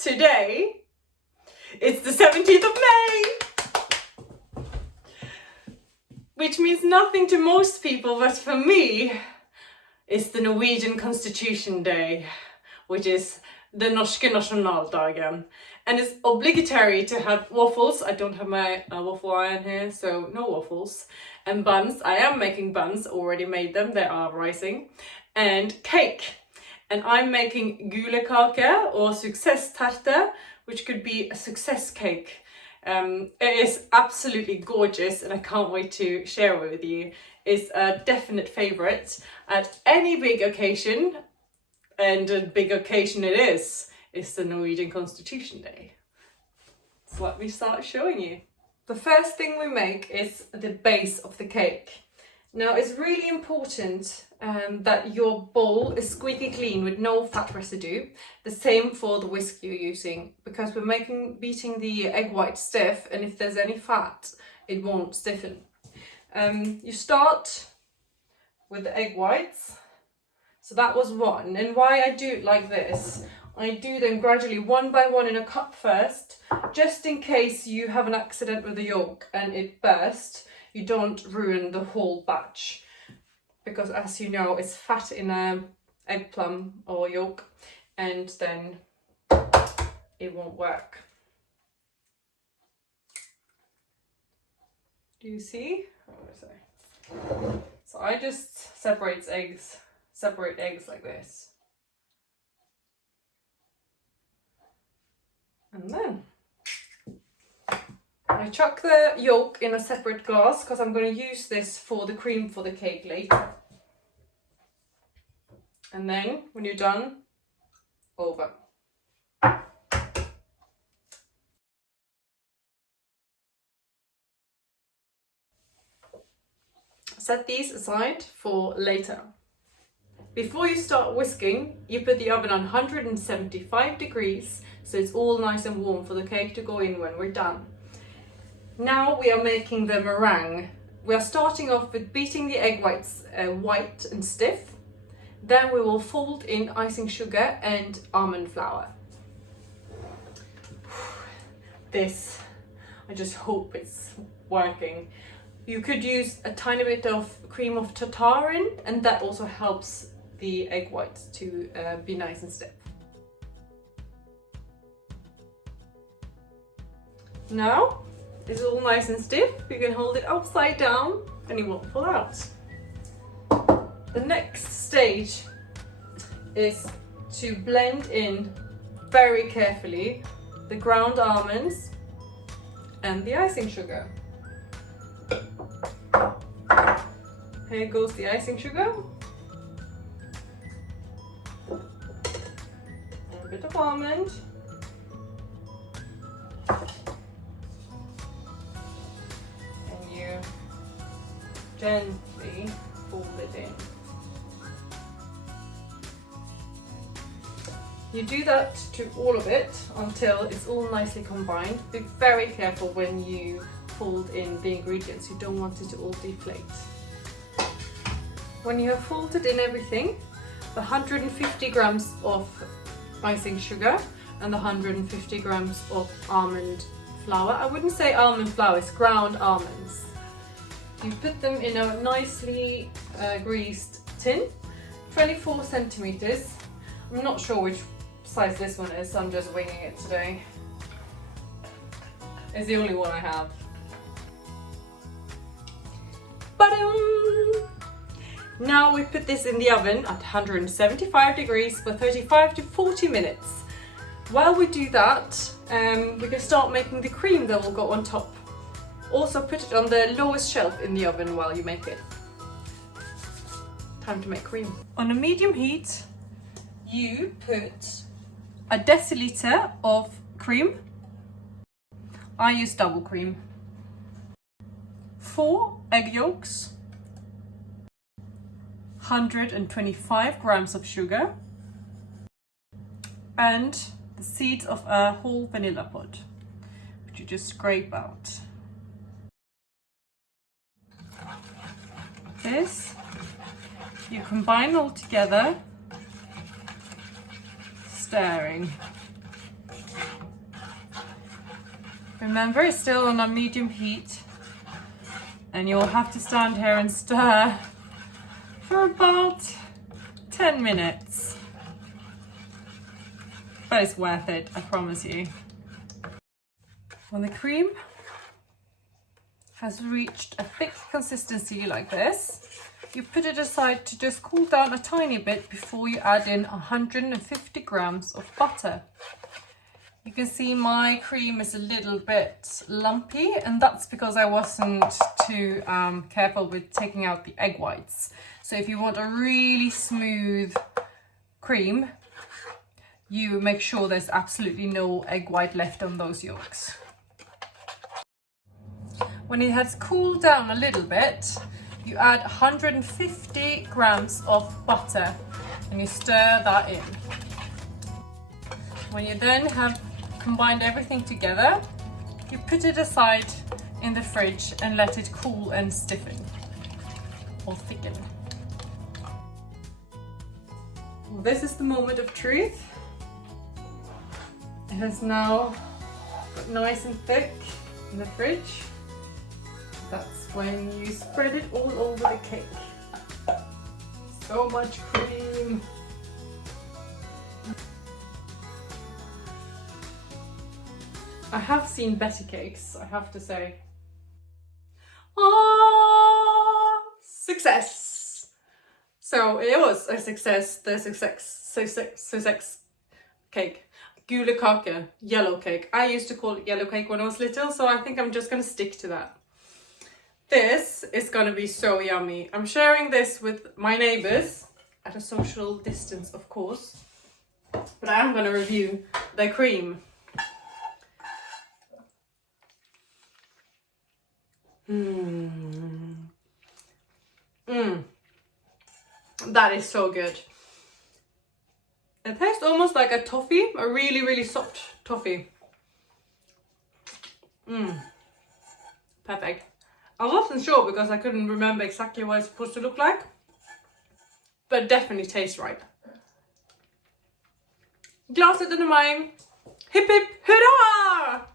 Today, it's the 17th of May, which means nothing to most people, but for me, it's the Norwegian Constitution Day, which is the norske nasjonaldagen. And it's obligatory to have waffles. I don't have my waffle iron here, so no waffles. And buns. I am making buns, already made them, they are rising. And cake. And I'm making gulekake or Suksesess terte, which could be a success cake. It is absolutely gorgeous and I can't wait to share it with you. It's a definite favourite at any big occasion, and a big occasion it is. It's the Norwegian Constitution Day. So let me start showing you. The first thing we make is the base of the cake. Now it's really important that your bowl is squeaky clean with no fat residue. The same for the whisk you're using, because we're beating the egg white stiff, and if there's any fat, it won't stiffen. You start with the egg whites. So that was one. And why I do it like this, I do them gradually one by one in a cup first, just in case you have an accident with the yolk and it bursts. You don't ruin the whole batch, because as you know, it's fat in a egg plum or yolk, and then it won't work. Do you see? So I just separate eggs like this. And then I chuck the yolk in a separate glass, because I'm going to use this for the cream for the cake later. And then when you're done, over. Set these aside for later. Before you start whisking, you put the oven on 175 degrees, so it's all nice and warm for the cake to go in when we're done. Now we are making the meringue. We are starting off with beating the egg whites white and stiff. Then we will fold in icing sugar and almond flour. This, I just hope it's working. You could use a tiny bit of cream of tartar in, and that also helps the egg whites to be nice and stiff. Now it's all nice and stiff. You can hold it upside down and it won't fall out. The next stage is to blend in very carefully the ground almonds and the icing sugar. Here goes the icing sugar. And a bit of almond. And you gently fold it in. You do that to all of it until it's all nicely combined. Be very careful when you fold in the ingredients. You don't want it to all deflate. When you have folded in everything, the 150 grams of icing sugar and the 150 grams of almond flour. I wouldn't say almond flour, it's ground almonds. You put them in a nicely greased tin, 24 centimeters. I'm not sure which size this one is, so I'm just winging it today. It's the only one I have. Ba-dum! Now we put this in the oven at 175 degrees for 35 to 40 minutes. While we do that, we can start making the cream that will go on top. Also put it on the lowest shelf in the oven while you make it. Time to make cream. On a medium heat, you put a decilitre of cream. I use double cream. 4 egg yolks. 125 grams of sugar. And the seeds of a whole vanilla pod, which you just scrape out. This you combine all together, stirring. Remember, it's still on a medium heat. And you'll have to stand here and stir for about 10 minutes. But it's worth it, I promise you. When the cream has reached a thick consistency like this, you put it aside to just cool down a tiny bit before you add in 150 grams of butter. You can see my cream is a little bit lumpy, and that's because I wasn't too careful with taking out the egg whites. So if you want a really smooth cream, you make sure there's absolutely no egg white left on those yolks. When it has cooled down a little bit, you add 150 grams of butter and you stir that in. When you then have combined everything together, you put it aside in the fridge and let it cool and stiffen or thicken. This is the moment of truth. It has now got nice and thick in the fridge. That's when you spread it all over the cake. So much cream. I have seen better cakes, I have to say. Success! So it was a success, the success cake. Gulekake, yellow cake. I used to call it yellow cake when I was little, so I think I'm just gonna stick to that. This is gonna be so yummy. I'm sharing this with my neighbors at a social distance, of course, but I am gonna review the cream. That is so good. It tastes almost like a toffee, a really, really soft toffee. Perfect. I wasn't sure because I couldn't remember exactly what it's supposed to look like, but it definitely tastes right. Glaset under mig. Hip hip hurra!